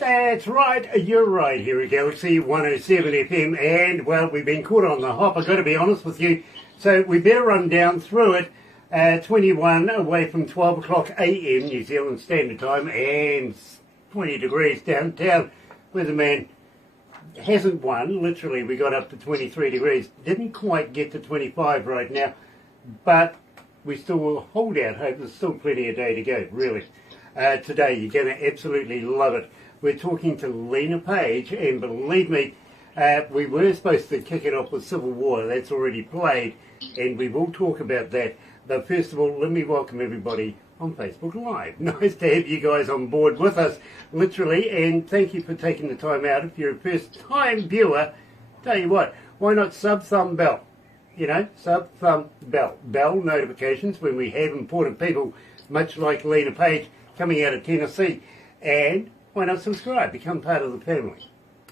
That's right, you're right here at Galaxy 107 FM, and well, we've been caught on the hop, I've got to be honest with you, so we better run down through it. 21 away from 12 o'clock AM New Zealand Standard Time, and 20 degrees downtown, where the man hasn't won. Literally, we got up to 23 degrees, didn't quite get to 25 right now, but we still will hold out hope. There's still plenty of day to go, really. Today, you're going to absolutely love it. We're talking to Lena Paige, and believe me, we were supposed to kick it off with Civil War. That's already played, and we will talk about that. But first of all, let me welcome everybody on Facebook Live. Nice to have you guys on board with us, literally, and thank you for taking the time out. If you're a first-time viewer, tell you what, why not sub-thumb bell? You know, sub-thumb bell. Bell notifications when we have important people, much like Lena Paige, coming out of Tennessee. And why not subscribe, become part of the family?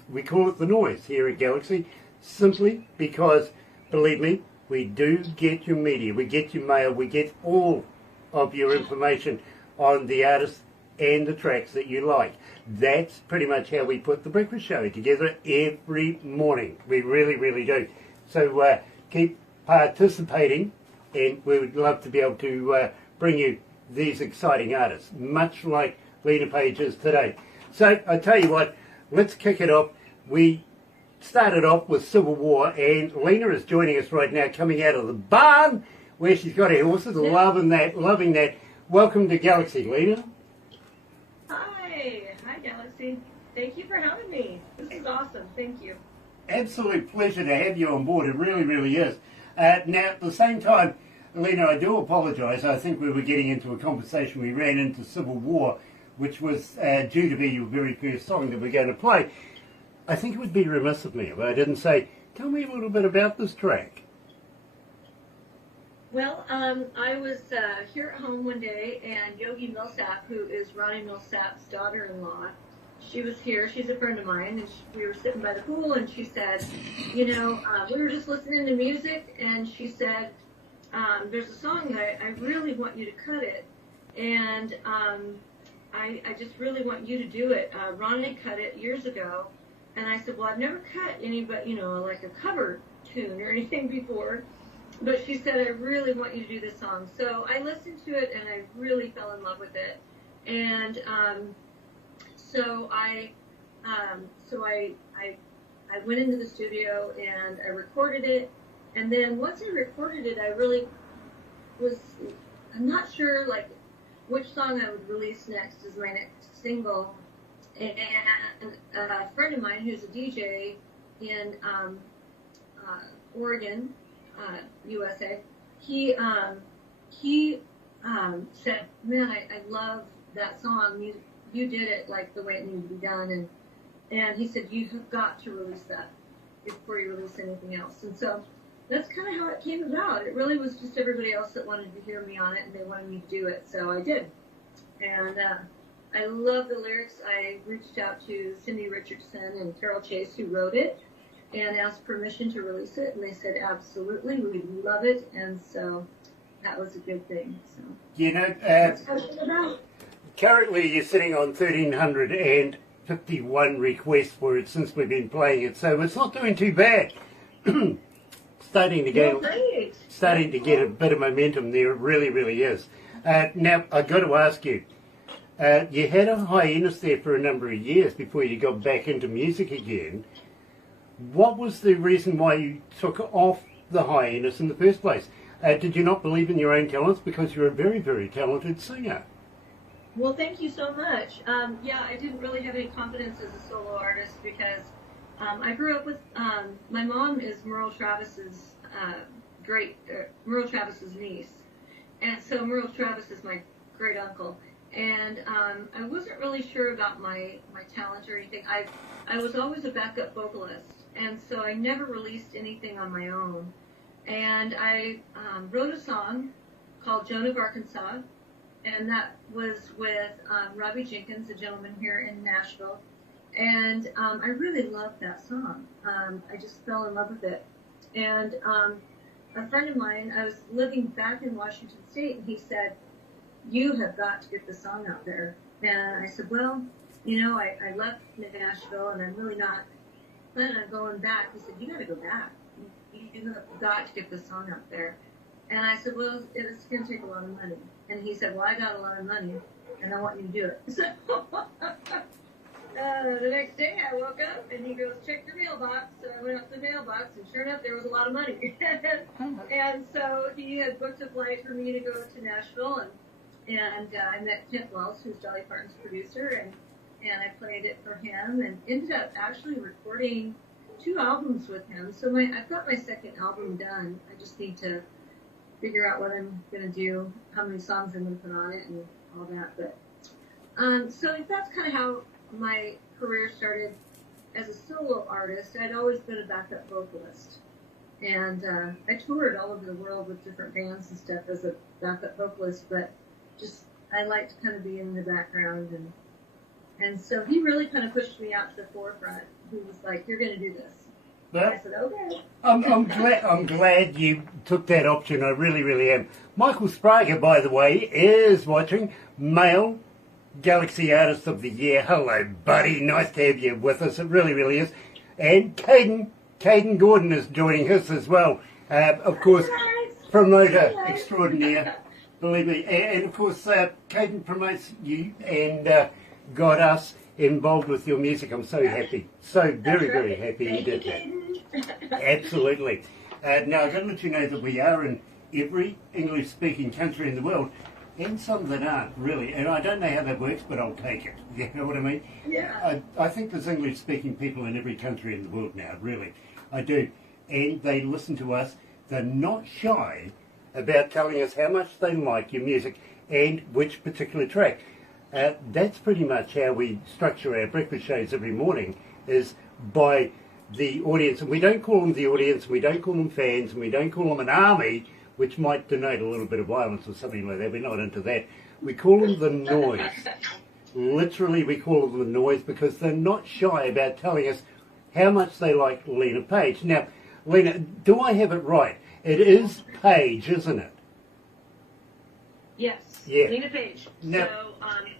We call it the noise here at Galaxy, simply because, believe me, we do get your media, we get your mail, we get all of your information on the artists and the tracks that you like. That's pretty much how we put the breakfast show together every morning. We really, really do. So keep participating, and we would love to be able to bring you these exciting artists, much like Lena Paige is today. So I tell you what, let's kick it off. We started off with Civil War, and Lena is joining us right now, coming out of the barn where she's got her horses, loving that. Welcome to Galaxy, Lena. Hi Galaxy. Thank you for having me. This is awesome. Thank you. Absolute pleasure to have you on board. It really, really is. Now, at the same time, Lena, I do apologise. I think we were getting into a conversation. We ran into Civil War, which was due to be your very first song that we're going to play. I think it would be remiss of me if I didn't say, tell me a little bit about this track. Well, I was here at home one day, and Yogi Millsap, who is Ronnie Millsap's daughter-in-law, she was here. She's a friend of mine, and we were sitting by the pool, and she said, you know, we were just listening to music, and she said, there's a song that I really want you to cut it, and I just really want you to do it. Ronnie cut it years ago, and I said, well, I've never cut any but, you know, like a cover tune or anything before. But she said, I really want you to do this song. So I listened to it, and I really fell in love with it. And so I went into the studio, and I recorded it. And then once I recorded it, I really I'm not sure, like, which song I would release next as my next single. And a friend of mine who's a DJ in Oregon, USA, he said, man, I love that song. You did it like the way it needed to be done. And he said, you have got to release that before you release anything else. And so that's kind of how it came about. It really was just everybody else that wanted to hear me on it, and they wanted me to do it. So I did. And I love the lyrics. I reached out to Cindy Richardson and Carol Chase, who wrote it, and asked permission to release it, and they said, absolutely, we'd love it, and so that was a good thing. So, you know, that's how it's about. Currently you're sitting on 1,351 requests for it since we've been playing it, so it's not doing too bad. starting to get a bit of momentum there. It really, really is. Now, I've got to ask you, you had a hiatus there for a number of years before you got back into music again. What was the reason why you took off the hiatus in the first place? Did you not believe in your own talents? Because you're a very, very talented singer. Well, thank you so much. Yeah, I didn't really have any confidence as a solo artist because I grew up with, my mom is Merle Travis's Merle Travis's niece. And so Merle Travis is my great uncle. And I wasn't really sure about my talent or anything. I was always a backup vocalist. And so I never released anything on my own. And I wrote a song called Joan of Arkansas, and that was with Robbie Jenkins, a gentleman here in Nashville. And I really loved that song. I just fell in love with it. And a friend of mine, I was living back in Washington State, and he said, you have got to get the song out there. And I said, well, I left Nashville and I'm really not planning on going back. He said, you got to go back. You have got to get this song out there. And I said, well, it's going to take a lot of money. And he said, well, I got a lot of money, and I want you to do it. So the next day I woke up, and he goes, check your mailbox. So I went up to the mailbox, and sure enough, there was a lot of money. And so he had booked a flight for me to go to Nashville, and I met Kent Wells, who's Dolly Parton's producer, and I played it for him, and ended up actually recording 2 albums with him. So I've got my second album done. I just need to figure out what I'm going to do, how many songs I'm going to put on it, and all that. But so that's kind of how my career started as a solo artist. I'd always been a backup vocalist, and I toured all over the world with different bands and stuff as a backup vocalist. But just I liked to kind of be in the background, and so he really kind of pushed me out to the forefront. He was like, "You're going to do this." But I said, okay. I'm glad you took that option. I really, really am. Michael Sprague, by the way, is watching. Male Galaxy Artist of the Year. Hello, buddy. Nice to have you with us. It really, really is. And Caden Gordon is joining us as well. Of course, promoter extraordinaire. Believe me. And of course, Caden promotes you and got us involved with your music. I'm so happy. So very, very happy you did that. Absolutely. Now, I've got to let you know that we are in every English-speaking country in the world, and some that aren't, really. And I don't know how that works, but I'll take it. You know what I mean? Yeah. I think there's English-speaking people in every country in the world now, really. I do. And they listen to us. They're not shy about telling us how much they like your music and which particular track. That's pretty much how we structure our breakfast shows every morning, is by the audience. And we don't call them the audience, we don't call them fans, and we don't call them an army, which might denote a little bit of violence or something like that. We're not into that. We call them the noise. Literally, we call them the noise because they're not shy about telling us how much they like Lena Paige. Now, Lena, do I have it right? It is Paige, isn't it? Yes. Yeah. Lena Paige. No. So,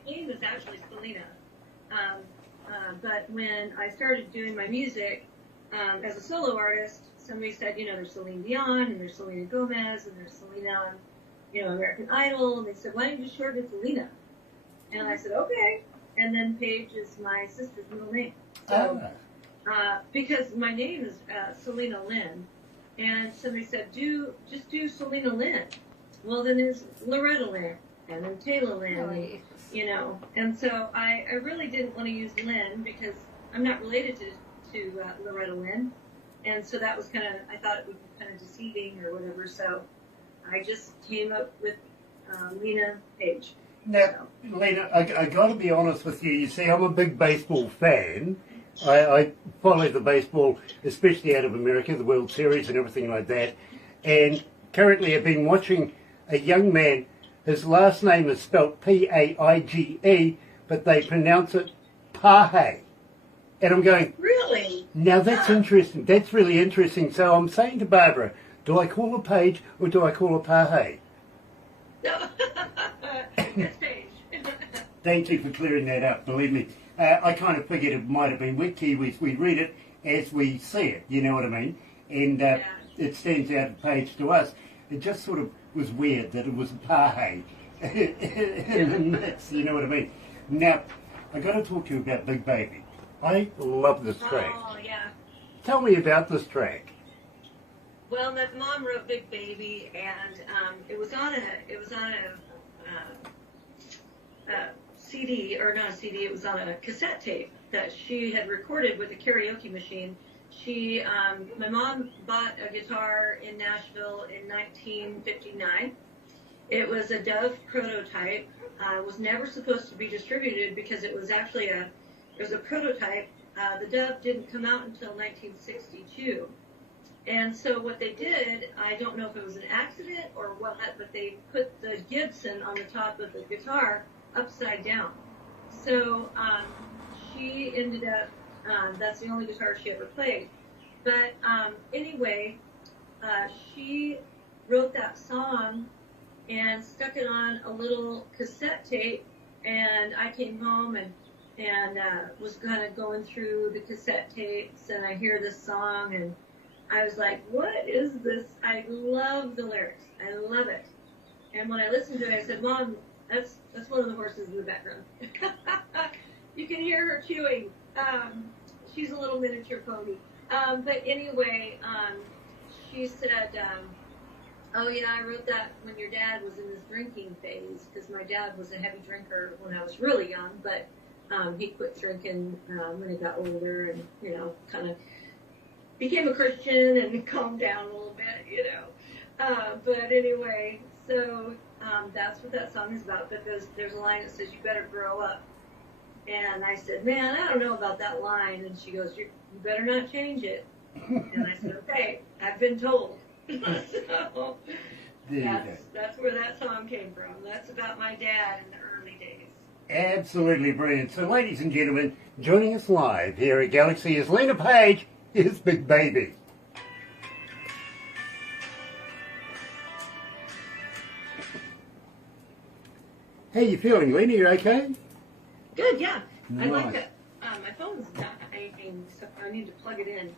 name is actually Selena. But when I started doing my music as a solo artist, somebody said, there's Celine Dion, and there's Selena Gomez, and there's Selena on, American Idol. And they said, why don't you just shorten it to Lena? And I said, okay. And then Paige is my sister's middle name. So, because my name is Selena Lynn, and somebody said, just do Selena Lynn. Well, then there's Loretta Lynn, and then Taylor Lynn, and so I really didn't want to use Lynn because I'm not related to Loretta Lynn, and so that was I thought it would be kind of deceiving or whatever, so I just came up with Lena Paige. Now, Lena, I got to be honest with you. You see, I'm a big baseball fan. I follow the baseball, especially out of America, the World Series and everything like that, and currently I've been watching a young man. His last name is spelled Paige, but they pronounce it Paige. And I'm going, really? Now that's interesting. That's really interesting. So I'm saying to Barbara, do I call her Paige or do I call her Paige? No, it's Paige. Thank you for clearing that up. Believe me, I kind of figured it might have been with Kiwis. We read it as we see it, you know what I mean? And it stands out Paige to us. It just sort of was weird that it was a Paige in the mix, you know what I mean? Now, I got to talk to you about Big Baby. I love this track. Oh, yeah. Tell me about this track. Well, my mom wrote Big Baby, and it was on a CD, or not a CD, it was on a cassette tape that she had recorded with a karaoke machine. My mom bought a guitar in Nashville in 1959. It was a Dove prototype. It was never supposed to be distributed because it was actually it was a prototype. The Dove didn't come out until 1962. And so what they did, I don't know if it was an accident or what, but they put the Gibson on the top of the guitar upside down. So she ended up, that's the only guitar she ever played. But anyway, she wrote that song and stuck it on a little cassette tape, and I came home and and was kind of going through the cassette tapes, and I hear this song, and I was like, what is this? I love the lyrics. I love it. And when I listened to it, I said, Mom, that's one of the horses in the background. You can hear her chewing. She's a little miniature pony. But anyway, she said, oh, yeah, I wrote that when your dad was in his drinking phase, because my dad was a heavy drinker when I was really young, but he quit drinking when he got older and, you know, kind of became a Christian and calmed down a little bit, you know. But anyway, so that's what that song is about. But there's a line that says, you better grow up. And I said, man, I don't know about that line. And she goes, you better not change it. And I said, okay, I've been told. So that's where that song came from. That's about my dad in the early days. Absolutely brilliant. So, ladies and gentlemen, joining us live here at Galaxy is Lena Paige, his big baby. How you feeling, Lena? You okay? Good, yeah. Nice. I like it. My phone's dying, so I need to plug it in.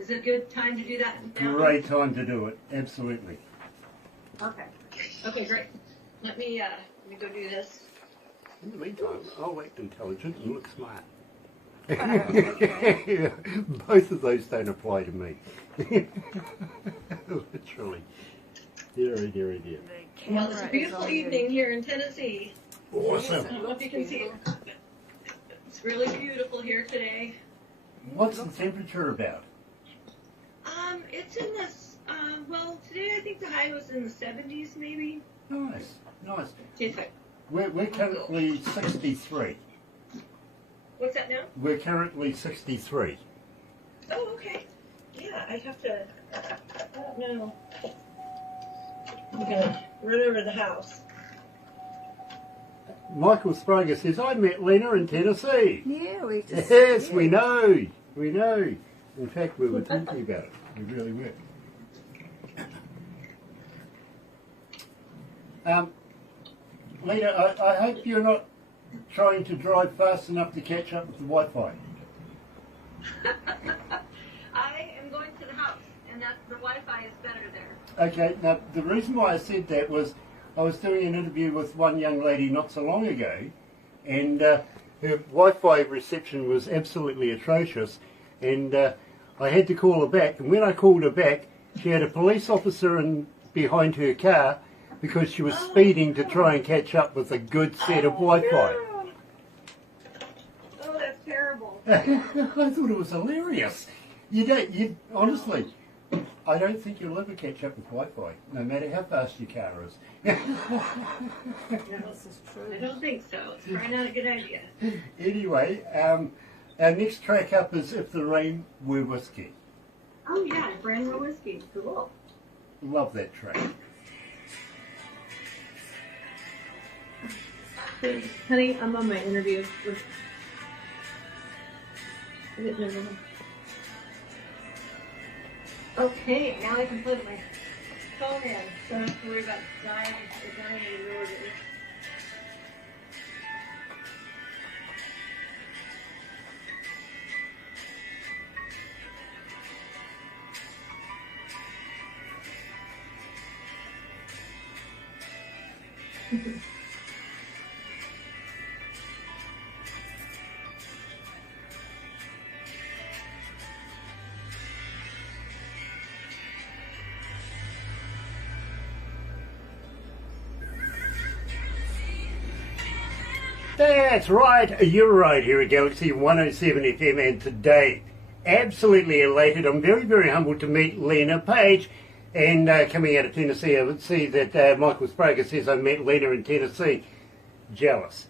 Is it a good time to do that now? Great time to do it. Absolutely. Okay. Okay, great. Let me go do this. In the meantime, I'll act intelligent and look smart. Okay. Both of those don't apply to me. Literally. Dear. Well, it's a beautiful evening here in Tennessee. Awesome. I don't know if you can see it. It's really beautiful here today. What's the temperature about? It's in this, well, today I think the high was in the 70s maybe. Nice. Tastes like, We're currently 63. what's that now? We're currently 63. Oh, okay. Yeah, I have to, I don't know. I'm gonna run over to the house. Michael Sprague says, I met Lena in Tennessee. Yeah, we just... Yes, we know. In fact, we were thinking about it. We really were. Lena, I hope you're not trying to drive fast enough to catch up with the Wi-Fi. I am going to the house, and the Wi-Fi is better there. Okay, now the reason why I said that was I was doing an interview with one young lady not so long ago, and her Wi-Fi reception was absolutely atrocious, and I had to call her back, and when I called her back, she had a police officer behind her car because she was speeding to try and catch up with a good set of Wi-Fi. No. Oh, that's terrible. I thought it was hilarious. Honestly, I don't think you'll ever catch up with Wi-Fi, no matter how fast your car is. This is true. I don't think so. It's probably not a good idea. Anyway, our next track up is If the Rain Were Whiskey. Oh, yeah, brand new whiskey. Cool. Love that track. Honey, I'm on my interview with... Okay, now I can put my phone in, so I don't have to worry about dying in the middle of it. That's right, you're right here at Galaxy 107 FM, and today, absolutely elated, I'm very, very humbled to meet Lena Paige, and coming out of Tennessee, I would see that Michael Sprague says I met Lena in Tennessee. Jealous.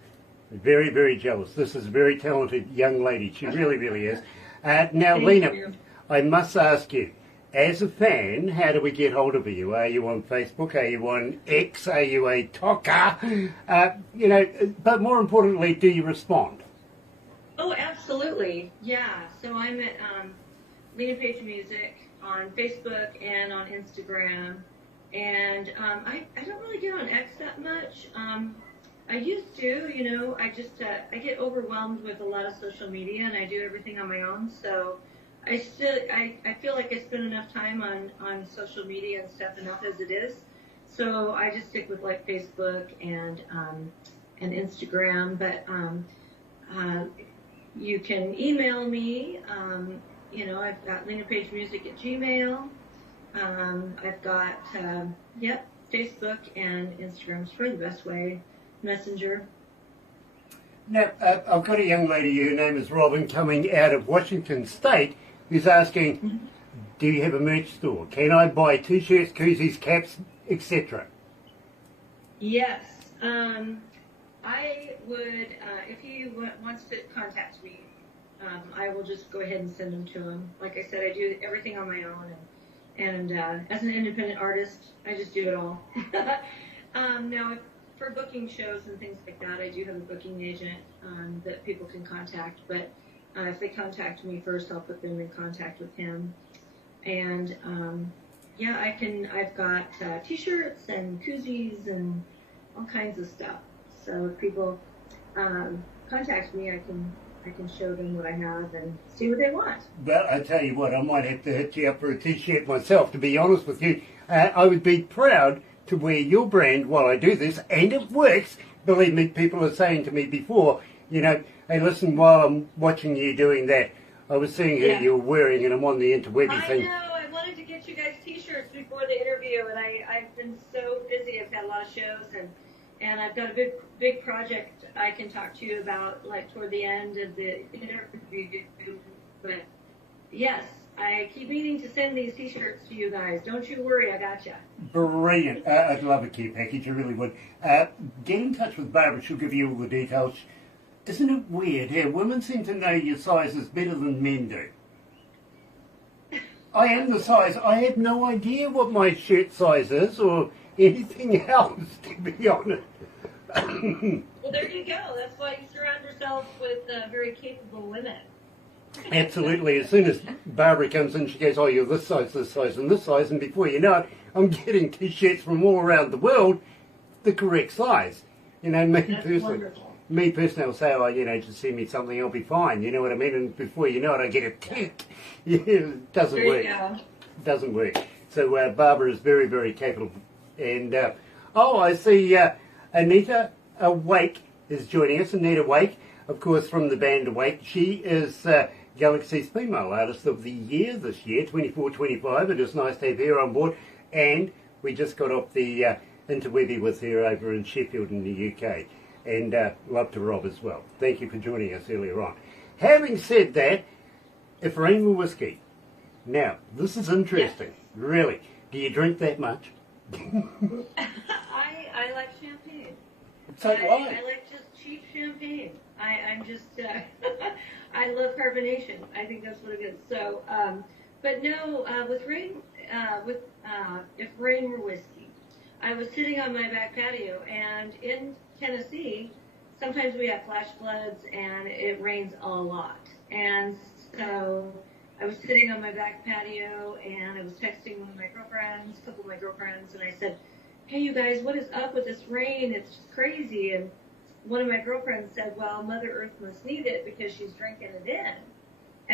Very, very jealous. This is a very talented young lady, she really, really is. Now, Lena, I must ask you, as a fan, how do we get hold of you? Are you on Facebook? Are you on X? Are you a talker? But more importantly, do you respond? Oh, absolutely. Yeah. So I'm at Lena Paige Music on Facebook and on Instagram. And I don't really get on X that much. I used to, I just I get overwhelmed with a lot of social media, and I do everything on my own. So I feel like I spend enough time on social media and stuff enough as it is. So I just stick with like Facebook and Instagram. But you can email me. I've got Lena Paige Music at Gmail. I've got Facebook and Instagram's for the best way. Messenger. Now, I've got a young lady, her name is Robin, coming out of Washington State, who's asking, do you have a merch store? Can I buy t-shirts, koozies, caps, etc.? Yes. I would, if he wants to contact me, I will just go ahead and send them to him. Like I said, I do everything on my own, and as an independent artist, I just do it all. Now, for booking shows and things like that, I do have a booking agent that people can contact. But if they contact me first, I'll put them in contact with him. And I've got T-shirts and koozies and all kinds of stuff. So if people contact me, I can show them what I have and see what they want. Well, I tell you what, I might have to hit you up for a T-shirt myself. To be honest with you, I would be proud to wear your brand while I do this, and it works. Believe me, people are saying to me before, hey, listen, while I'm watching you doing that, I was seeing who you were wearing, and I'm on the interwebby thing. I know, I wanted to get you guys T-shirts before the interview, and I've been so busy. I've had a lot of shows, and I've got a big project I can talk to you about, like, toward the end of the interview. But, yes, I keep meaning to send these T-shirts to you guys. Don't you worry, I got you. Brilliant. I'd love a care package, I really would. Get in touch with Barbara, she'll give you all the details. Isn't it weird how women seem to know your sizes better than men do? I am the size. I have no idea what my shirt size is or anything else, to be honest. Well, there you go. That's why you surround yourself with very capable women. Absolutely. As soon as Barbara comes in, she goes, oh, you're this size, and this size, and before you know it, I'm getting T-shirts from all around the world, the correct size. Me personally will say, oh, just send me something, I'll be fine, you know what I mean? And before you know it, I get a tick. It doesn't work. It doesn't work. So Barbara is very, very capable. And, I see Anita Wake is joining us. Anita Wake, of course, from the band Awake. She is Galaxy's Female Artist of the Year this year, 24-25. It is nice to have her on board. And we just got off the interwebby with her over in Sheffield in the UK. And love to Rob as well. Thank you for joining us earlier on. Having said that, if rain were whiskey. Now, this is interesting. Yes. Really. Do you drink that much? I like champagne. So do I. I like just cheap champagne. I'm just, I love carbonation. I think that's what it is. So, but no, with rain, if rain were whiskey, I was sitting on my back patio, and in Tennessee, sometimes we have flash floods and it rains a lot. And so I was sitting on my back patio and I was texting one of my girlfriends, a couple of my girlfriends, and I said, hey, you guys, what is up with this rain? It's just crazy. And one of my girlfriends said, well, Mother Earth must need it because she's drinking it in.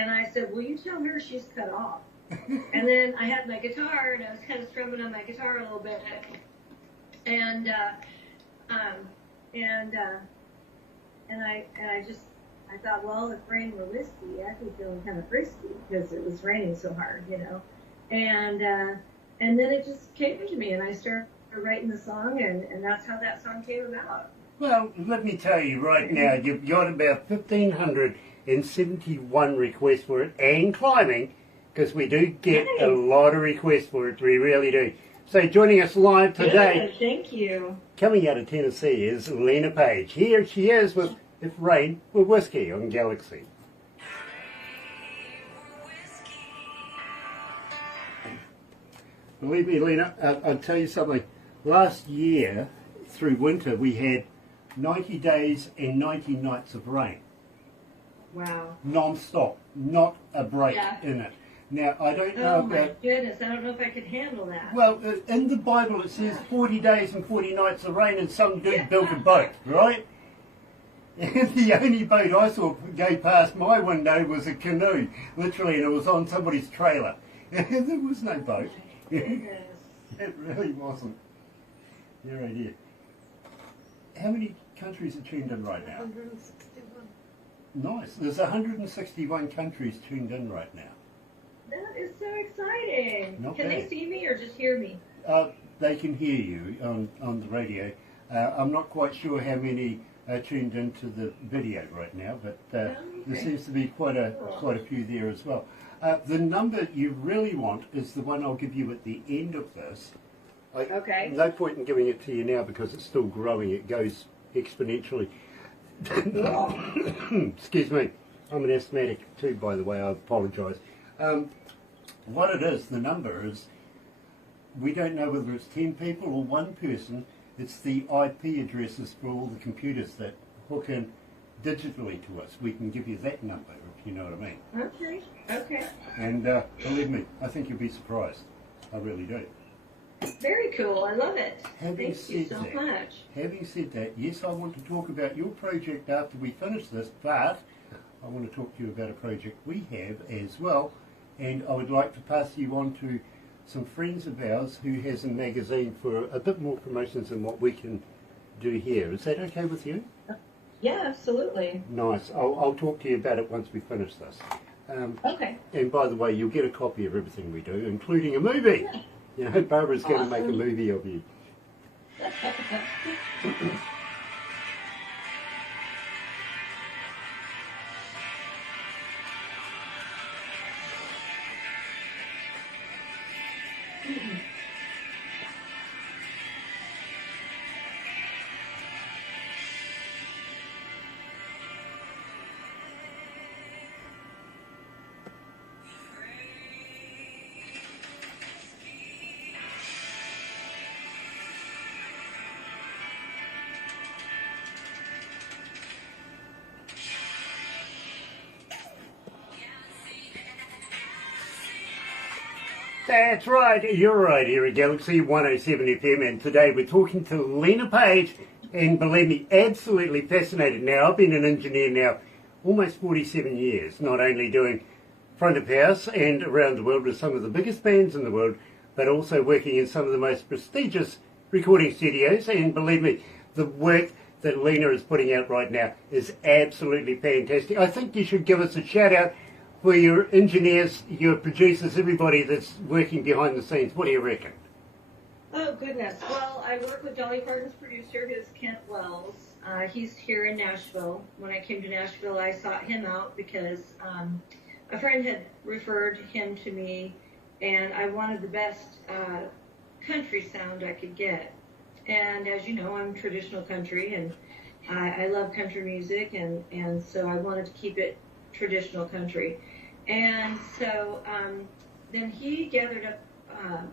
And I said, well, you tell her she's cut off. And then I had my guitar, and I was kind of strumming on my guitar a little bit. And I thought, well, if rain were whiskey, I'd be feeling kind of frisky because it was raining so hard, And then it just came to me, and I started writing the song, and that's how that song came about. Well, let me tell you right now, you've got about 1,571 requests for it, and climbing, because we do get a lot of requests for it, we really do. So joining us live today, good, thank you. Coming out of Tennessee is Lena Paige. Here she is with If Rain Were Whiskey on Galaxy. Believe me, Lena, I'll tell you something. Last year, through winter, we had 90 days and 90 nights of rain. Wow. Non-stop, not a break in it. Now, I don't know Oh my about... goodness, I don't know if I could handle that. Well, in the Bible it says 40 days and 40 nights of rain and some dude built a boat, right? And the only boat I saw go past my window was a canoe, literally, and it was on somebody's trailer. There was no boat. Goodness. It really wasn't. Your idea. How many countries are tuned in right now? 161. Nice. There's 161 countries tuned in right now. That is so exciting. Not Can they bad. see me or just hear me? They can hear you on the radio. I'm not quite sure how many are tuned into the video right now, but there seems to be quite a few there as well. The number you really want is the one I'll give you at the end of this. Okay. No point in giving it to you now because it's still growing. It goes exponentially. Excuse me. I'm an asthmatic too, by the way. I apologise. What it is, the number is, we don't know whether it's 10 people or one person. It's the IP addresses for all the computers that hook in digitally to us. We can give you that number, if you know what I mean. Okay. Okay. And believe me, I think you'll be surprised. I really do. Very cool. I love it. Having Thank you said so that, much. Having said that, yes, I want to talk about your project after we finish this, but I want to talk to you about a project we have as well, and I would like to pass you on to some friends of ours who has a magazine for a bit more promotions than what we can do here. Is that okay with you? Yeah, absolutely. Nice. I'll talk to you about it once we finish this. Okay. And by the way, you'll get a copy of everything we do, including a movie. Yeah. You know, Barbara's going to make a Awesome. movie of you. That's right, you're right here at Galaxy 107 FM, and today we're talking to Lena Paige, and believe me, absolutely fascinated. Now, I've been an engineer now almost 47 years, not only doing front of house and around the world with some of the biggest bands in the world, but also working in some of the most prestigious recording studios, and believe me, the work that Lena is putting out right now is absolutely fantastic. I think you should give us a shout out for your engineers, your producers, everybody that's working behind the scenes. What do you reckon? Oh, goodness. Well, I work with Dolly Parton's producer, who's Kent Wells. He's here in Nashville. When I came to Nashville, I sought him out because a friend had referred him to me, and I wanted the best country sound I could get. And as you know, I'm traditional country, and I love country music, and so I wanted to keep it traditional country. And so then he gathered up,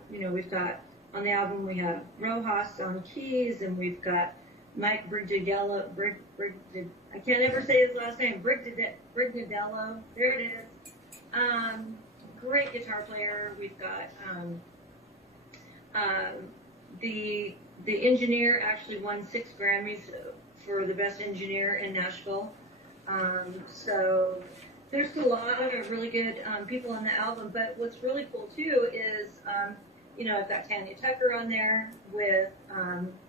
we've got, on the album we have Rojas on keys, and we've got Mike Brignadello, I can't ever say his last name, Brignadello, there it is. Great guitar player. We've got the engineer actually won 6 Grammys for the best engineer in Nashville. So there's a lot of really good people on the album, but what's really cool too is, I've got Tanya Tucker on there with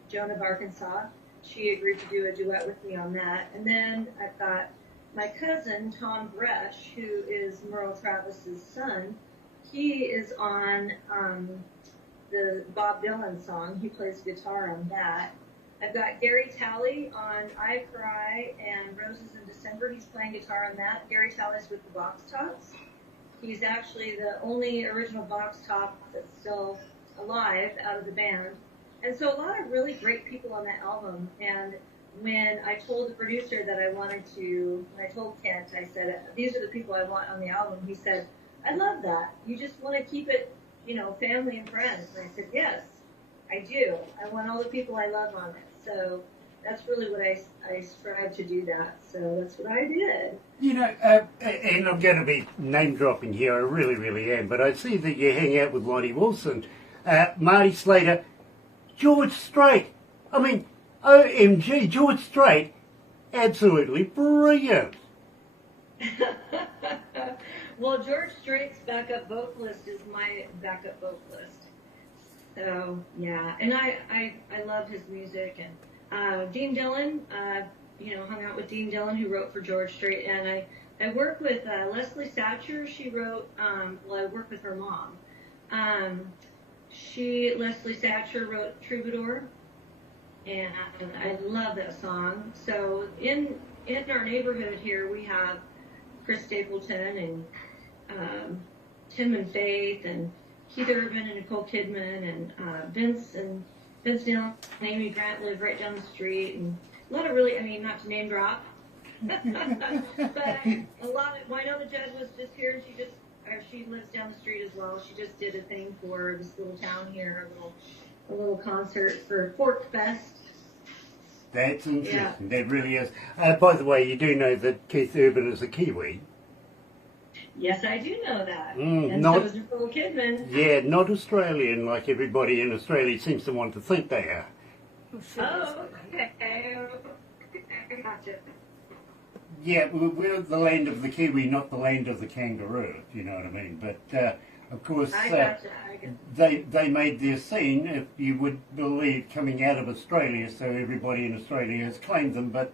Joan of Arkansas. She agreed to do a duet with me on that. And then I've got my cousin, Tom Bresh, who is Merle Travis's son. He is on the Bob Dylan song. He plays guitar on that. I've got Gary Talley on I Cry and Roses in December. He's playing guitar on that. Gary Talley's with the Box Tops. He's actually the only original Box Top that's still alive out of the band. And so a lot of really great people on that album. And when I told the producer that I wanted to, when I told Kent, I said, these are the people I want on the album, he said, I love that. You just want to keep it, family and friends. And I said, yes, I do. I want all the people I love on it. So that's really what I strive to do that. So that's what I did. You know, and I'm going to be name dropping here, I really, really am, but I see that you hang out with Lonnie Wilson, Marty Slater, George Strait. I mean, OMG, George Strait, absolutely brilliant. Well, George Strait's backup vocalist is my backup vocalist. So yeah, and I love his music. And Dean Dillon, hung out with Dean Dillon, who wrote for George Strait, and I work with Leslie Satcher. She wrote. I work with her mom. Leslie Satcher wrote Troubadour, and I love that song. So in our neighborhood here, we have Chris Stapleton and Tim and Faith and Keith Urban and Nicole Kidman and Vince Neil and Amy Grant live right down the street, and a lot of not to name drop, but a lot of. Well, I know the judge was just here, and she lives down the street as well. She just did a thing for this little town here, a little concert for Fork Fest. That's interesting. Yeah. That really is. By the way, you do know that Keith Urban is a Kiwi. Yes, I do know that. And so is Nicole Kidman. Yeah, not Australian like everybody in Australia seems to want to think they are. Oh, okay. Gotcha. Yeah, we're the land of the Kiwi, not the land of the kangaroo, if you know what I mean. But, of course, I gotcha. they made their scene, if you would believe, coming out of Australia, so everybody in Australia has claimed them, but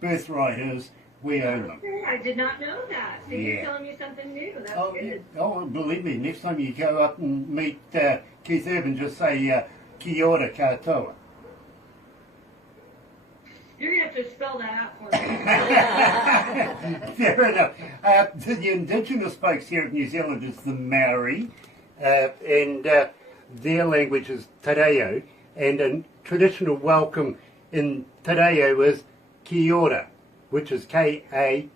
birthright is, we own them. I did not know that. So Yeah. you're telling me something new. That's good. Oh, believe me, next time you go up and meet Keith Urban, just say, Kia ora katoa. You're going to have to spell that out for me. Fair enough. The indigenous folks here of New Zealand is the Maori, and their language is Te Reo, and a traditional welcome in Te Reo is Kia ora, which is Kiaora.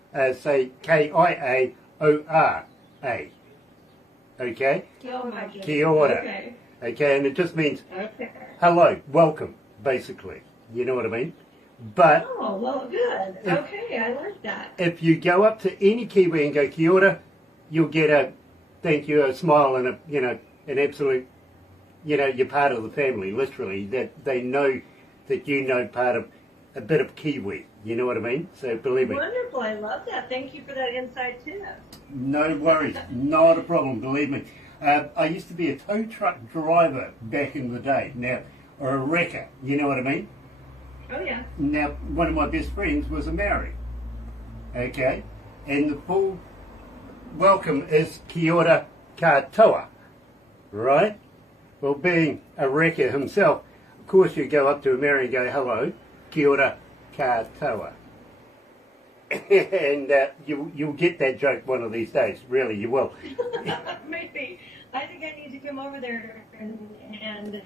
Okay? Oh my goodness. Kia ora. Okay. Okay, and it just means Okay. hello, welcome, basically. You know what I mean? But Oh, well, good. Okay, I like that. if you go up to any Kiwi and go Kia ora, you'll get a thank you, a smile, and an absolute, you're part of the family, literally. That they know that you know part of a bit of Kiwi. You know what I mean? So believe me. Wonderful. I love that. Thank you for that inside tip. No worries, not a problem. Believe me. I used to be a tow truck driver back in the day. Now, or a wrecker. You know what I mean? Oh, yeah. Now, one of my best friends was a Maori. Okay? And the full welcome is Kia ora katoa. Right? Well, being a wrecker himself, of course you go up to a Maori and go, hello, Kia ora katoa. And you'll get that joke one of these days. Really, you will. Maybe. I think I need to come over there and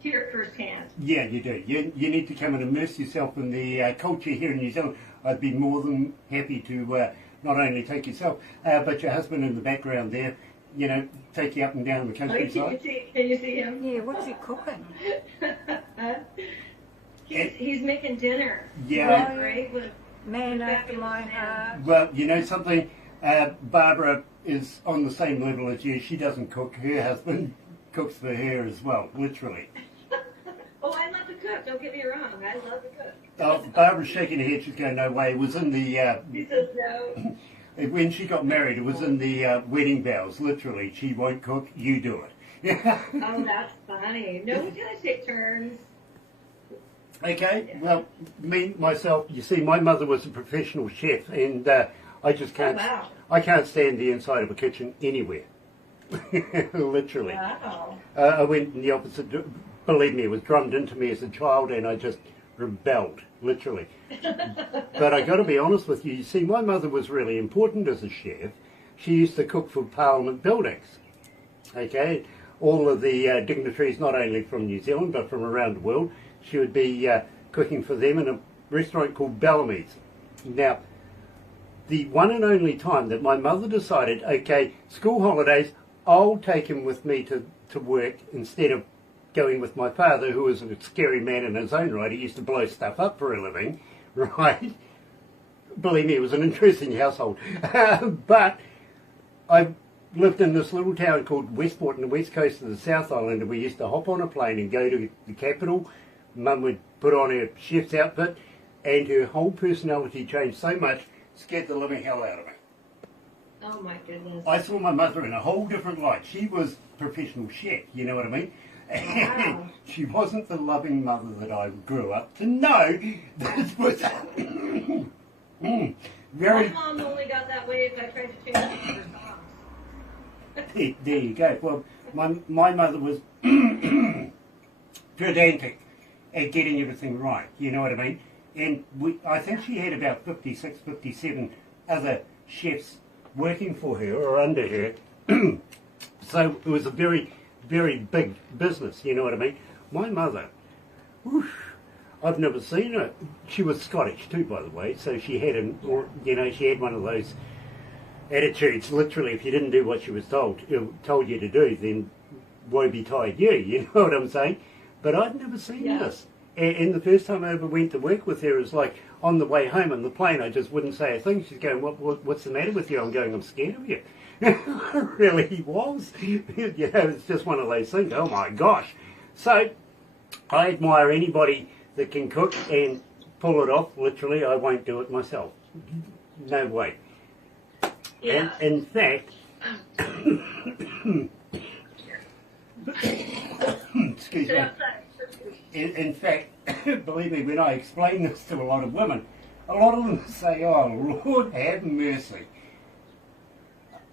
hear it firsthand. Yeah, you do. You need to come and immerse yourself in the culture here in New Zealand. I'd be more than happy to not only take yourself, but your husband in the background there, take you up and down the countryside. Can you see him? Yeah, what's he cooking? He's making dinner. Yeah. Great. Man after my heart. Well, you know something? Barbara is on the same level as you. She doesn't cook. Her husband cooks for her as well, literally. Oh, I love to cook. Don't get me wrong. I love to cook. Oh, Barbara's shaking her head. She's going, no way. It was in the... He says no. When she got married, it was in the wedding vows, literally. She won't cook, you do it. Oh, that's funny. No, we gotta take turns. Okay, well, myself, you see, my mother was a professional chef, and I just can't... Oh, wow. I can't stand the inside of a kitchen anywhere. Literally. Wow. I went in the opposite... Believe me, it was drummed into me as a child, and I just rebelled, literally. But I got to be honest with you. You see, my mother was really important as a chef. She used to cook for Parliament buildings. Okay, all of the dignitaries, not only from New Zealand but from around the world, she would be cooking for them in a restaurant called Bellamy's. Now, the one and only time that my mother decided, okay, school holidays, I'll take him with me to work instead of going with my father, who was a scary man in his own right. He used to blow stuff up for a living, right? Believe me, it was an interesting household. But I lived in this little town called Westport on the west coast of the South Island, and we used to hop on a plane and go to the capital. Mum would put on her chef's outfit, and her whole personality changed so much, scared the living hell out of me. Oh my goodness. I saw my mother in a whole different light. She was a professional chef, you know what I mean? And Wow. she wasn't the loving mother that I grew up to know. This was My very... mom only got that way if I tried to change her songs. There you go. Well, my mother was pedantic at getting everything right, you know what I mean? And I think she had about 56, 57 other chefs working for her or under her. So it was a very, very big business, you know what I mean? My mother, whoosh, I've never seen her. She was Scottish too, by the way, so she had she had one of those attitudes, literally, if you didn't do what she was told you to do, then woe betide you, you know what I'm saying? But I'd never seen this. And the first time I ever went to work with her, it was like on the way home on the plane, I just wouldn't say a thing. She's going, what's the matter with you? I'm going, I'm scared of you. I really was. It's just one of those things. Oh my gosh. So I admire anybody that can cook and pull it off. Literally, I won't do it myself. No way. Yeah. And in fact, excuse me. In fact, believe me, when I explain this to a lot of women, a lot of them say, oh, Lord have mercy.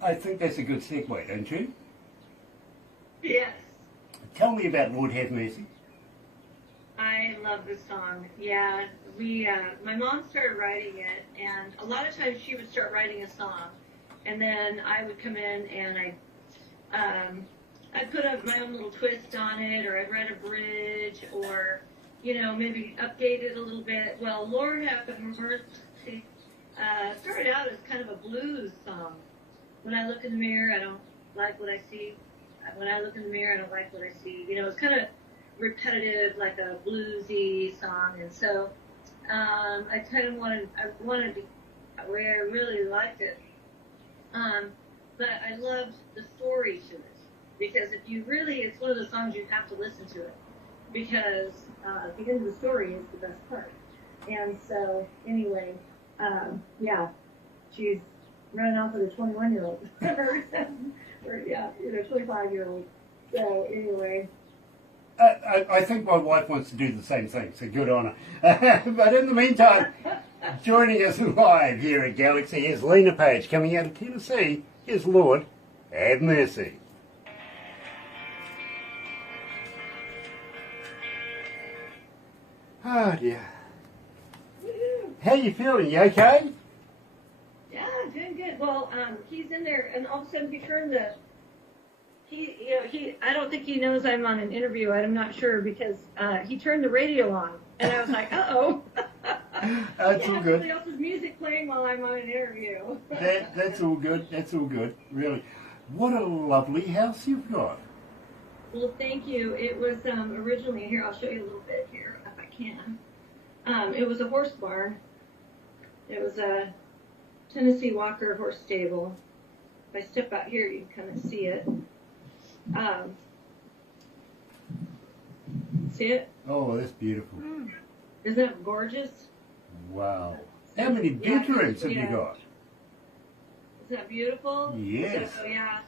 I think that's a good segue, don't you? Yes. Tell me about Lord have mercy. I love this song. Yeah, my mom started writing it, and a lot of times she would start writing a song, and then I would come in and I'd put up my own little twist on it, or I'd write a bridge, or, maybe update it a little bit. Well, Lord Have Mercy started out as kind of a blues song. When I look in the mirror, I don't like what I see. When I look in the mirror, I don't like what I see. It's kind of repetitive, like a bluesy song, and so I kind of wanted to, where I really liked it, but I loved the story to it, because it's one of those songs you have to listen to it, because the end of the story is the best part. And so anyway, she's running off with a 21-year-old, or 25-year-old. So anyway. I think my wife wants to do the same thing, so good on her. But in the meantime, joining us live here at Galaxy is Lena Paige, coming out of Tennessee. Here's Lord Have Mercy. Oh dear. How you feeling? You okay? Yeah, doing good. Well, he's in there, and all of a sudden he turned the. I don't think he knows I'm on an interview. I'm not sure, because he turned the radio on, and I was like, uh-oh. That's all good. Somebody else's music playing while I'm on an interview. That's all good. That's all good. Really. What a lovely house you've got. Well, thank you. It was originally, here, I'll show you a little bit here, if I can. It was a horse barn. It was a Tennessee Walker horse stable. If I step out here, you can kind of see it. See it? Oh, that's beautiful. Isn't that gorgeous? Wow. How many bedrooms have you got? Isn't that beautiful? Yes. So yeah,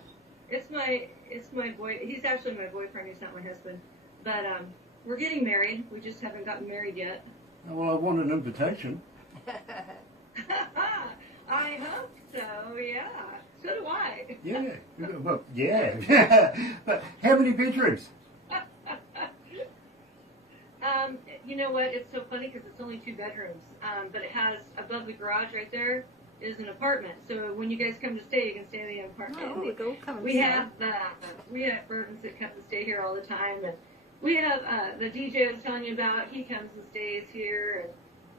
it's my boy. He's actually my boyfriend. He's not my husband. But we're getting married. We just haven't gotten married yet. Well, I want an invitation. I hope so. Yeah. So do I. Yeah. Well, yeah. But how many bedrooms? You know what? It's so funny because it's only 2 bedrooms, but it has, above the garage right there is an apartment. So when you guys come to stay, you can stay in the apartment. Oh, come we have bourbons that come to stay here all the time, and we have the DJ I was telling you about. He comes and stays here, and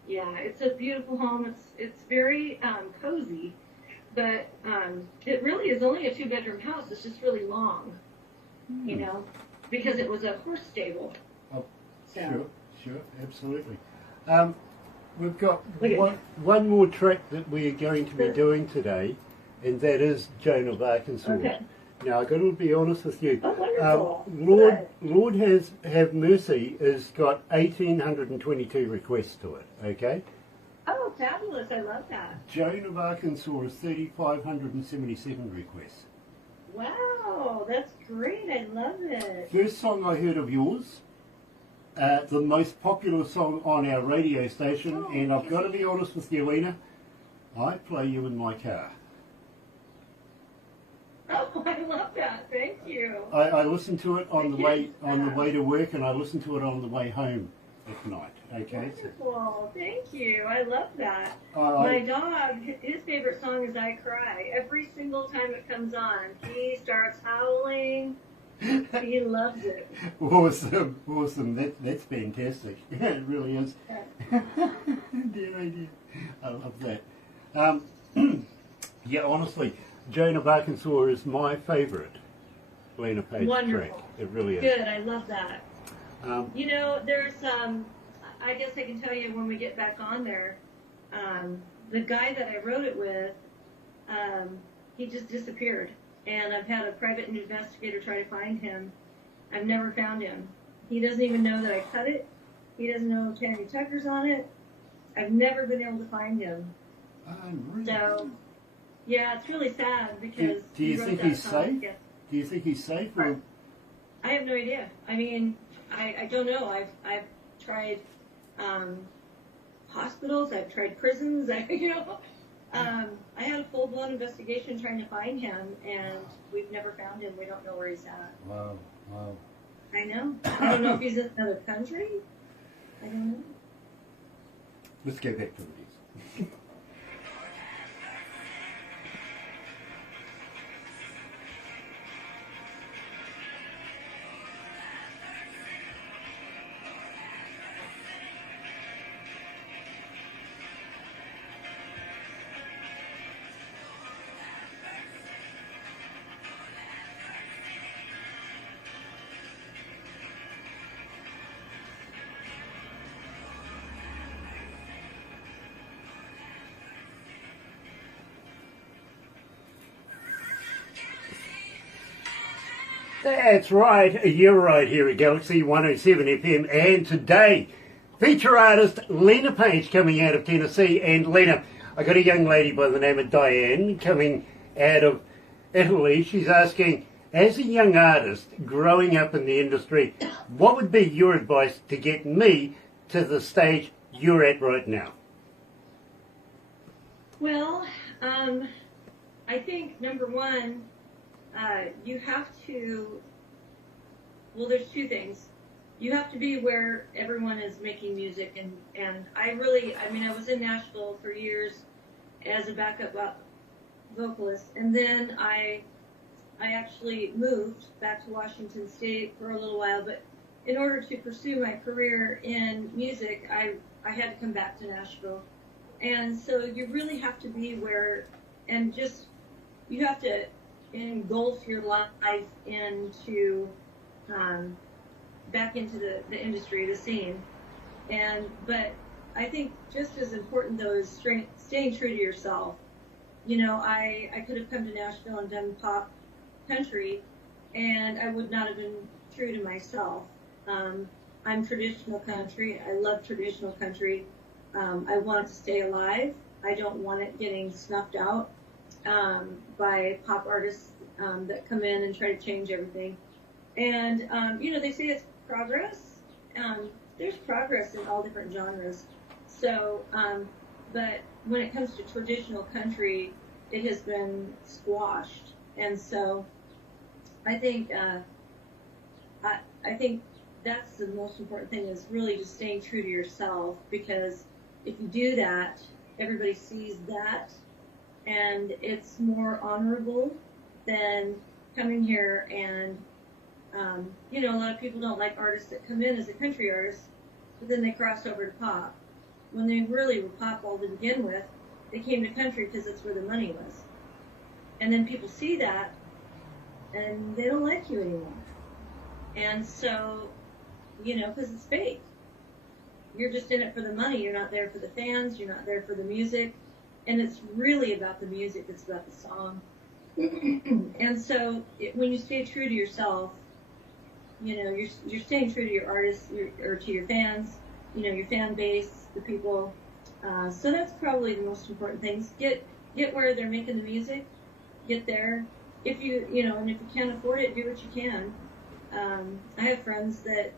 yeah, it's a beautiful home. It's very cozy, but it really is only a 2-bedroom house. It's just really long, you know. because it was a horse stable. Oh, So. sure, absolutely. We've got Look at- one more track that we are going to be doing today, and that is Joan of Arkansas. Okay. Now, I've got to be honest with you. Oh, wonderful. Lord have mercy has got 1,822 requests to it, okay? Oh, fabulous. I love that. Joan of Arkansas is 3,577 requests. Wow, that's great. I love it. First song I heard of yours, the most popular song on our radio station, Oh, and I've got to be honest with you, Lena, I play you in my car. Oh, I love that. Thank you. I listen to it on the way to work, and I listen to it on the way home at night. Okay. Wonderful. Thank you. I love that. I- My dog, his favorite song is I Cry. Every single time it comes on, he starts howling. He loves it. Awesome. That's fantastic. It really is. Dear, oh dear. I love that. Yeah, honestly, Joan of Arkansas is my favourite Lena Paige Wonderful. track. It really is. Good. I love that. Um, There's, I guess I can tell you when we get back on there, the guy that I wrote it with, he just disappeared. And I've had a private investigator try to find him. I've never found him. He doesn't even know that I cut it. He doesn't know Tammy Tucker's on it. I've never been able to find him. unreal. So, yeah, it's really sad because. Do you he wrote think that he's song. safe? Yeah. Do you think he's safe? Or? I have no idea. I mean, I don't know. I've tried hospitals. I've tried prisons. I had a full-blown investigation trying to find him, and we've never found him. We don't know where he's at. Wow. I know. I don't know if he's in another country. I don't know. Let's go back to the music. That's right, you're right here at Galaxy 107 FM, and today, feature artist Lena Paige coming out of Tennessee. And Lena, I got a young lady by the name of Diane coming out of Italy. She's asking, as a young artist growing up in the industry, what would be your advice to get me to the stage you're at right now? Well, I think number one, you have to, well, there's two things. You have to be where everyone is making music, and I was in Nashville for years as a backup vocalist, and then I actually moved back to Washington State for a little while, but in order to pursue my career in music, I had to come back to Nashville. And so you really have to be where, and just, you have to engulf your life into, back into the industry, the scene. But I think just as important though is staying true to yourself. I could have come to Nashville and done pop country, and I would not have been true to myself. I'm traditional country. I love traditional country. I want it to stay alive. I don't want it getting snuffed out by pop artists that come in and try to change everything. And, they say it's progress. There's progress in all different genres. So, but when it comes to traditional country, it has been squashed. And so I think that's the most important thing, is really just staying true to yourself, because if you do that, everybody sees that, and it's more honorable than coming here and, a lot of people don't like artists that come in as a country artist, but then they cross over to pop. When they really were pop all to begin with, they came to country because that's where the money was. And then people see that, and they don't like you anymore. And so, because it's fake. You're just in it for the money. You're not there for the fans. You're not there for the music. And it's really about the music. It's about the song. And so when you stay true to yourself, you're staying true to your artists or to your fans, your fan base, the people. So that's probably the most important things. Get where they're making the music. Get there. If you, and if you can't afford it, do what you can. I have friends that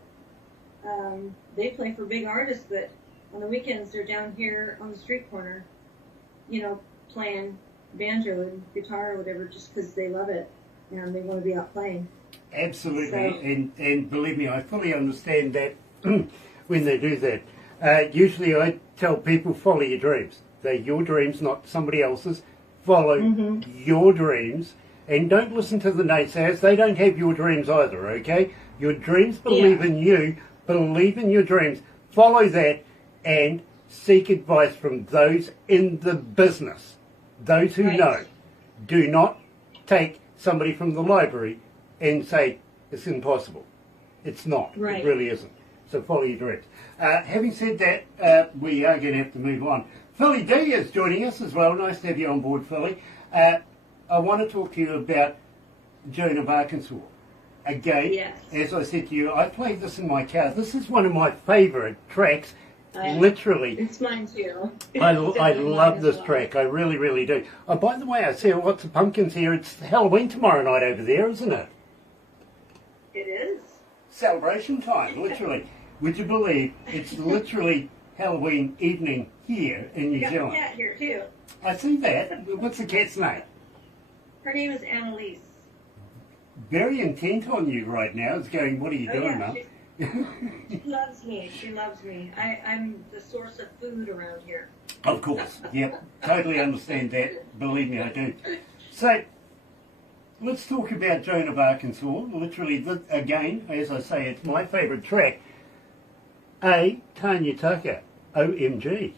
they play for big artists, but on the weekends they're down here on the street corner, playing banjo and guitar or whatever, just because they love it and they want to be out playing. Absolutely, so, and believe me, I fully understand that when they do that. Usually I tell people, follow your dreams. They're your dreams, not somebody else's. Follow your dreams, and don't listen to the naysayers. They don't have your dreams either, okay? Your dreams believe in you. Believe in your dreams. Follow that and seek advice from those in the business. Those who know. Do not take somebody from the library and say, it's impossible. It's not. Right. It really isn't. So follow your dreams. Having said that, we are going to have to move on. Philly D is joining us as well. Nice to have you on board, Philly. I want to talk to you about Joan of Arkansas. Again, as I said to you, I played this in my car. This is one of my favourite tracks. Literally. It's mine too. I love this track. I really, really do. Oh, by the way, I see lots of pumpkins here. It's Halloween tomorrow night over there, isn't it? It is. Celebration time, literally. Would you believe it's literally Halloween evening here in New Zealand? You got a cat here too. I see that. What's the cat's name? Her name is Annalise. Very intent on you right now. It's going, what are you doing, Mum? She loves me. She loves me. I'm the source of food around here. Of course. Yep. Totally understand that. Believe me, I do. So, let's talk about Joan of Arkansas. Literally, again, as I say, it's my favourite track. Tanya Tucker. OMG.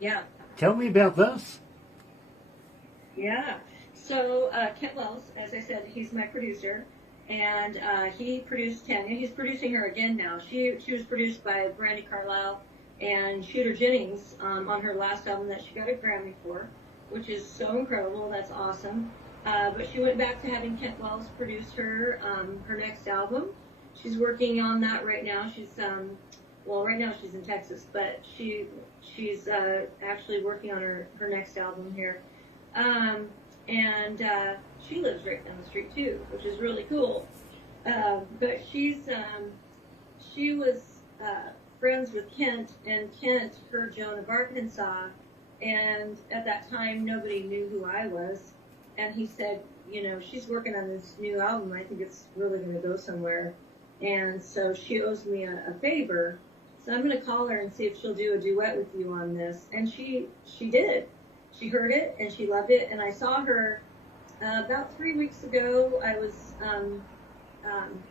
Yeah. Tell me about this. Yeah. So, Kent Wells, as I said, he's my producer, and he produced Tanya. He's producing her again now. She was produced by Brandi Carlile and Shooter Jennings on her last album that she got a Grammy for, which is so incredible. That's awesome. But she went back to having Kent Wells produce her next album. She's working on that right now. She's right now she's in Texas, but she's actually working on her next album here. And she lives right down the street too, which is really cool. But she was friends with Kent, and Kent heard Joan of Arkansas, and at that time nobody knew who I was. And he said, she's working on this new album. I think it's really going to go somewhere. And so she owes me a favor. So I'm going to call her and see if she'll do a duet with you on this. And she did. She heard it and she loved it. And I saw her about 3 weeks ago. I was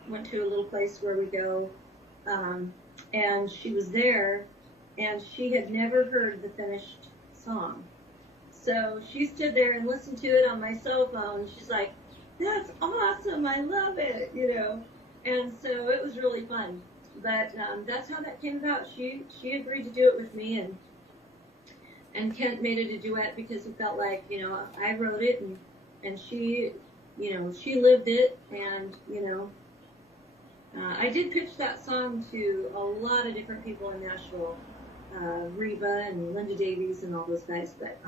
went to a little place where we go, and she was there, and she had never heard the finished song. So she stood there and listened to it on my cell phone. She's like, "That's awesome! I love it!" And so it was really fun. But that's how that came about. She agreed to do it with me, and Kent made it a duet because he felt like, I wrote it and she, she lived it, and, I did pitch that song to a lot of different people in Nashville, Reba and Linda Davies and all those guys, but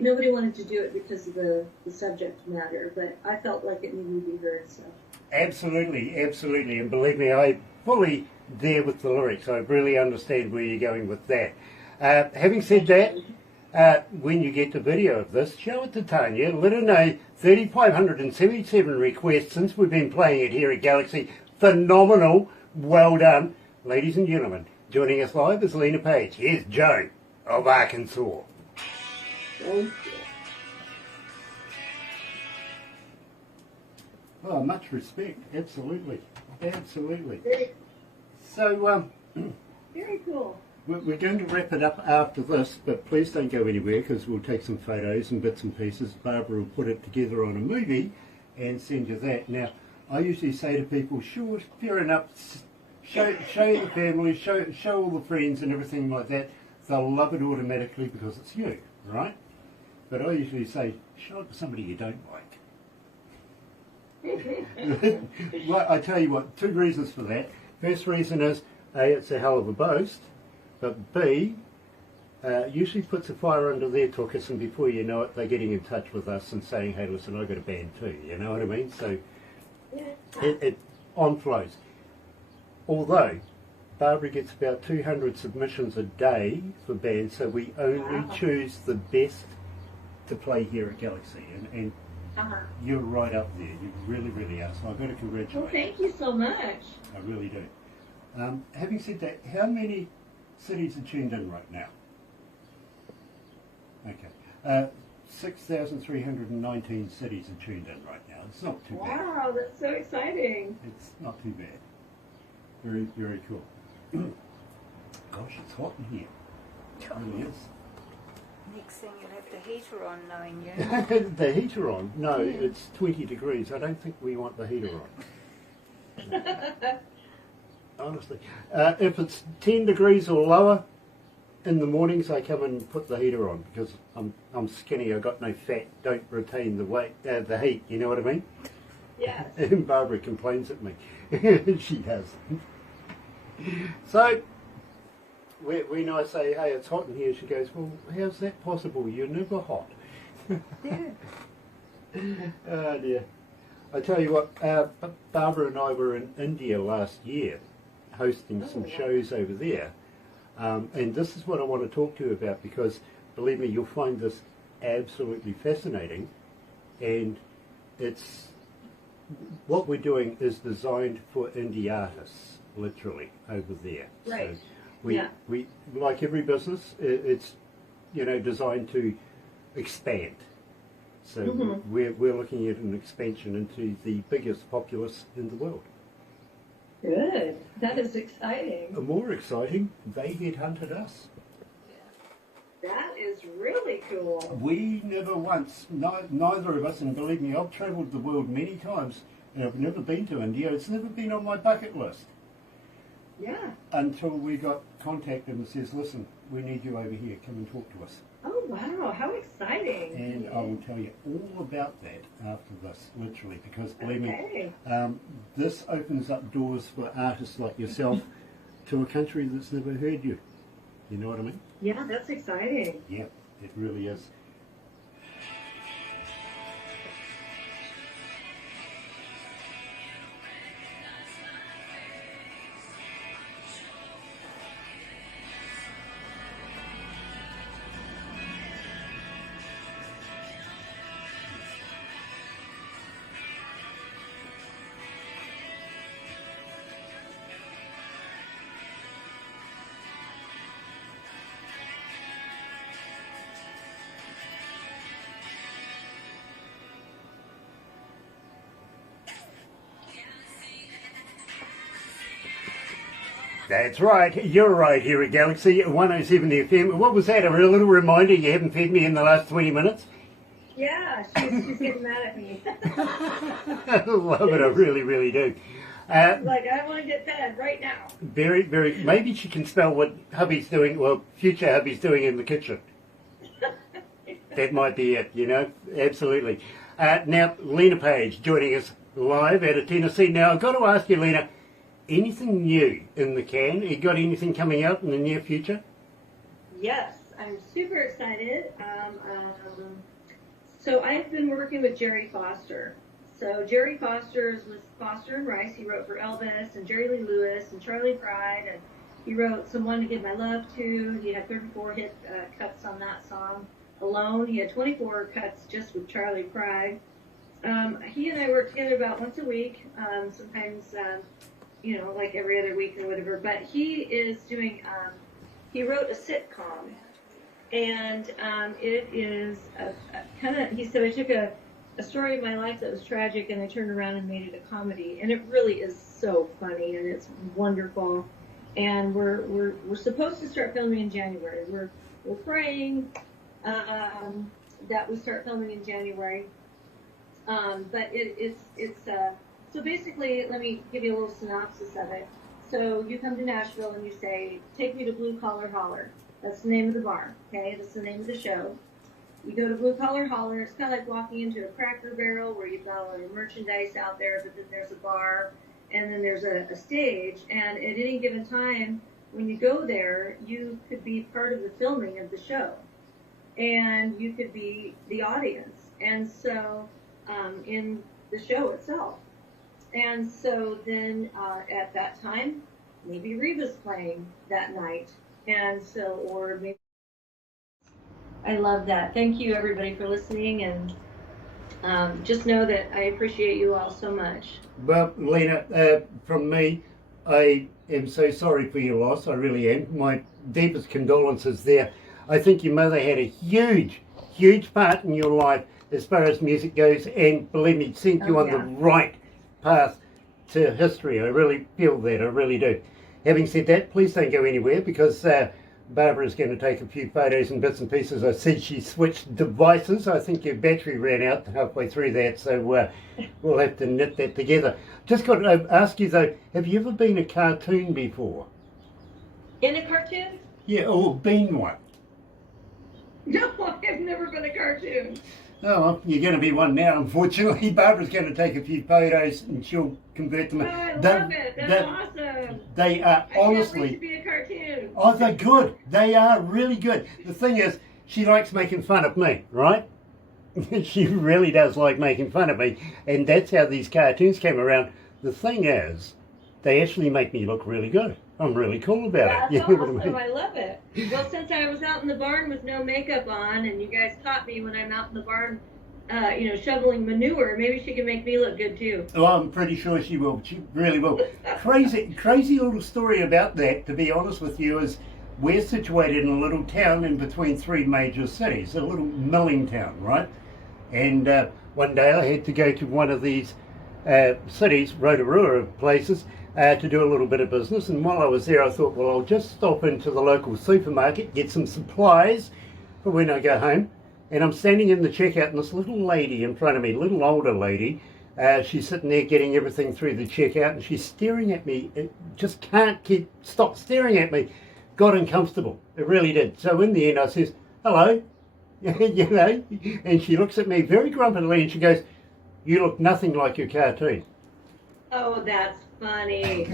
nobody wanted to do it because of the subject matter, but I felt like it needed to be heard, so. Absolutely, absolutely, and believe me, I'm fully there with the lyrics. I really understand where you're going with that. Having said that, when you get the video of this, show it to Tanya. Let her know 3,577 requests since we've been playing it here at Galaxy. Phenomenal. Well done. Ladies and gentlemen, joining us live is Lena Paige. Here's Joan of Arkansas. Thank you. Oh, much respect. Absolutely. Absolutely. So, Very cool. We're going to wrap it up after this, but please don't go anywhere because we'll take some photos and bits and pieces. Barbara will put it together on a movie and send you that. Now, I usually say to people, sure, fair enough, show the family, show all the friends and everything like that. They'll love it automatically because it's you, right? But I usually say, show it to somebody you don't like. Well, I tell you what, 2 reasons for that. First reason is, A, it's a hell of a boast, but B, usually puts a fire under their tuchus, and before you know it, they're getting in touch with us and saying, hey, listen, I've got a band too, you know what I mean? So it on flows. Although, Barbara gets about 200 submissions a day for bands, so we only choose the best to play here at Galaxy, and you're right up there. You really, really are. So I've got to congratulate you. Well, thank you so much. I really do. Having said that, how many cities are tuned in right now? Okay. 6,319 cities are tuned in right now. It's not too bad. Wow, that's so exciting. It's not too bad. Very, very cool. Gosh, it's hot in here. It really is. Next thing you'll have the heater on, knowing you. The heater on? No, it's 20 degrees. I don't think we want the heater on. Honestly. If it's 10 degrees or lower, in the mornings I come and put the heater on because I'm skinny, I've got no fat, don't retain the weight, the heat, you know what I mean? Yes. And Barbara complains at me. She does. So, when I say, hey, it's hot in here, she goes, well, how's that possible? You're never hot. Oh dear. I tell you what, Barbara and I were in India last year hosting some shows over there. And this is what I want to talk to you about because, believe me, you'll find this absolutely fascinating. And it's what we're doing is designed for indie artists, literally, over there. Right. So we like every business, it's designed to expand. So we're looking at an expansion into the biggest populace in the world. Good. That is exciting. More exciting, they headhunted us. That is really cool. We never once, neither of us, and believe me, I've travelled the world many times, and I've never been to India. It's never been on my bucket list. Yeah. Until we got contacted and says, listen, we need you over here, come and talk to us. Oh, wow. How exciting. And I will tell you all about that after this, literally, because believe me, this opens up doors for artists like yourself to a country that's never heard you. You know what I mean? Yeah, that's exciting. Yeah, it really is. That's right, you're right here at Galaxy 107 FM. What was that, a little reminder you haven't fed me in the last 20 minutes? Yeah, she's getting mad at me. I love it, I really, really do. Like, I want to get fed right now. Very, very, maybe she can smell what hubby's doing, well, future hubby's doing in the kitchen. That might be it, absolutely. Now, Lena Paige joining us live out of Tennessee. Now, I've got to ask you, Lena, anything new in the can? You got anything coming out in the near future? Yes, I'm super excited. So I've been working with Jerry Foster. So Jerry Foster is with Foster and Rice. He wrote for Elvis and Jerry Lee Lewis and Charlie Pride, and he wrote Someone to Give My Love To. He had 34 hit cuts on that song alone. He had 24 cuts just with Charlie Pride. He and I work together about once a week, sometimes like every other week or whatever, but he is doing, he wrote a sitcom, and it is a kind of, he said, I took a story of my life that was tragic and I turned around and made it a comedy, and it really is so funny, and it's wonderful, and we're supposed to start filming in January. We're praying that we start filming in January, but So basically, let me give you a little synopsis of it. So you come to Nashville and you say, take me to Blue Collar Holler. That's the name of the bar, okay? That's the name of the show. You go to Blue Collar Holler. It's kind of like walking into a Cracker Barrel where you've got a lot of merchandise out there, but then there's a bar, and then there's a stage. And at any given time, when you go there, you could be part of the filming of the show. And you could be the audience. And so, in the show itself. And so then at that time, maybe Reva's playing that night. And so, or maybe. I love that. Thank you, everybody, for listening. And just know that I appreciate you all so much. Well, Lena, from me, I am so sorry for your loss. I really am. My deepest condolences there. I think your mother had a huge, huge part in your life as far as music goes, and believe me, sent you on the right path to history. I really feel that, I really do. Having said that, please don't go anywhere, because Barbara's going to take a few photos and bits and pieces. I see she switched devices. I think your battery ran out halfway through that, so we'll have to knit that together. Just got to ask you though, have you ever been a cartoon before? In a cartoon? Yeah, or been one? No, I've never been a cartoon. Oh, well, you're going to be one now, unfortunately. Barbara's going to take a few photos and she'll convert them. Oh, I love it. That's awesome. They are honestly. I can't wait to be a cartoon. Oh, they're good. They are really good. The thing is, she likes making fun of me, right? She really does like making fun of me. And that's how these cartoons came around. The thing is, they actually make me look really good. I'm really cool about it. That's awesome. I love it. Well, since I was out in the barn with no makeup on, and you guys caught me when I'm out in the barn, shoveling manure, maybe she can make me look good too. Oh, I'm pretty sure she will. She really will. Crazy little story about that, to be honest with you, is we're situated in a little town in between three major cities, a little milling town, right? And one day I had to go to one of these cities, Rotorua places, to do a little bit of business. And while I was there, I thought, well, I'll just stop into the local supermarket, get some supplies for when I go home. And I'm standing in the checkout, and this little lady in front of me, little older lady, she's sitting there getting everything through the checkout, and she's staring at me. It just can't stop staring at me. Got uncomfortable. It really did. So in the end, I says, hello, and she looks at me very grumpily, and she goes, you look nothing like your cartoon. Oh, that's funny.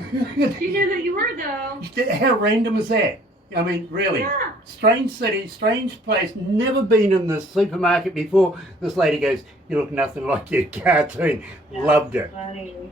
She knew who you were, though. How random is that? I mean, really. Yeah. Strange city, strange place, never been in the supermarket before. This lady goes, you look nothing like your cartoon. That's Loved it. Funny.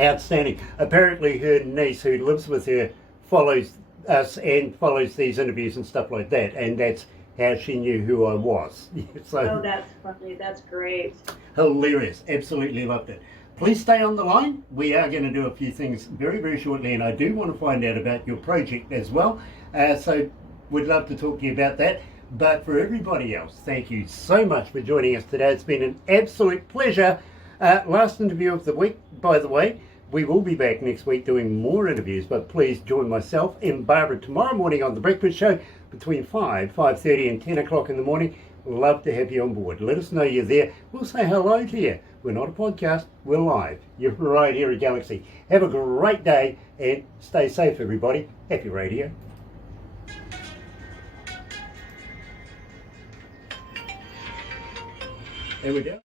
Outstanding. Apparently her niece, who lives with her, follows us and follows these interviews and stuff like that, and that's how she knew who I was. So, Oh, that's funny. That's great. hilarious. Absolutely loved it. Please stay on the line. We are going to do a few things very, very shortly, and I do want to find out about your project as well. So we'd love to talk to you about that. But for everybody else, thank you so much for joining us today. It's been an absolute pleasure. Last interview of the week, by the way. We will be back next week doing more interviews, but please join myself and Barbara tomorrow morning on The Breakfast Show between 5:30 and 10 o'clock in the morning. Love to have you on board. Let us know you're there. We'll say hello to you. We're not a podcast, we're live. You're right here at Galaxy. Have a great day and stay safe, everybody. Happy radio. There we go.